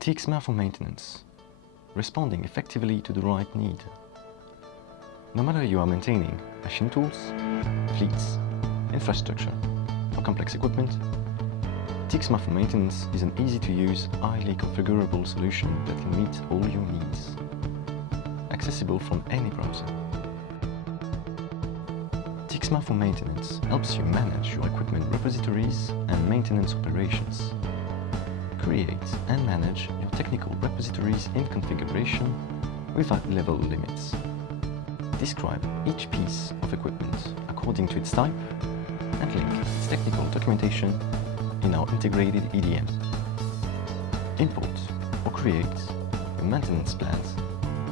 TEEXMA for maintenance, responding effectively to the right need. No matter you are maintaining machine tools, fleets, infrastructure, or complex equipment, TEEXMA for maintenance is an easy-to-use, highly configurable solution that can meet all your needs. Accessible from any browser. TEEXMA for maintenance helps you manage your equipment repositories and maintenance operations. Create and manage your technical repositories in configuration without level limits. Describe each piece of equipment according to its type and link its technical documentation in our integrated EDM. Import or create your maintenance plans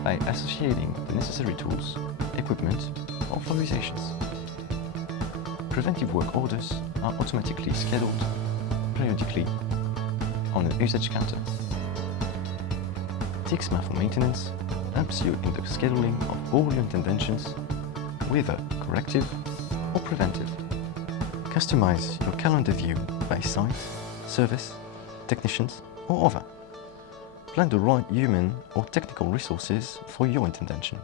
by associating the necessary tools, equipment, or authorizations. Preventive work orders are automatically scheduled periodically on a usage counter. TEEXMA for maintenance helps you in the scheduling of all your interventions, whether corrective or preventive. Customize your calendar view by site, service, technicians, or other. Plan the right human or technical resources for your intervention.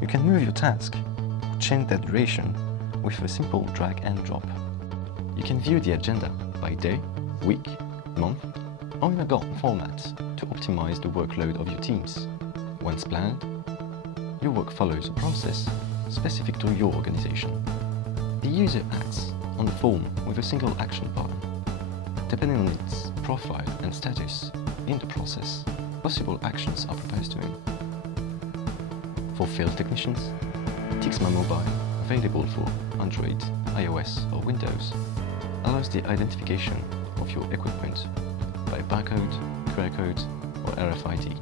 You can move your task or change their duration with a simple drag and drop. You can view the agenda by day, week, month, or in a Gantt format to optimize the workload of your teams. Once planned, your work follows a process specific to your organization. The user acts on the form with a single action button. Depending on its profile and status in the process, possible actions are proposed to him. For field technicians, TEEXMA Mobile, available for Android, iOS or Windows, allows the identification of your equipment by barcode, QR code or RFID.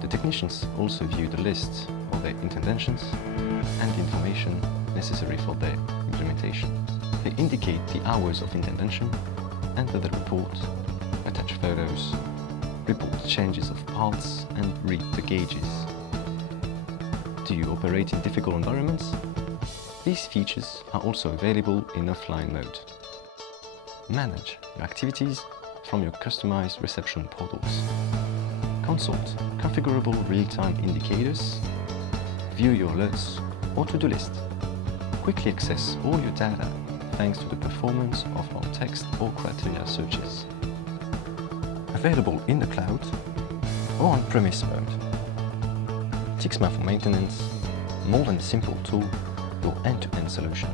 The technicians also view the list of their interventions and the information necessary for their implementation. They indicate the hours of intervention, enter the report, attach photos, report changes of parts and read the gauges. Do you operate in difficult environments? These features are also available in offline mode. Manage your activities from your customized reception portals. Consult configurable real-time indicators, view your alerts or to-do list. Quickly access all your data thanks to the performance of our text or criteria searches. Available in the cloud or on-premise mode. TEEXMA for maintenance, more than a simple tool, your end-to-end solution.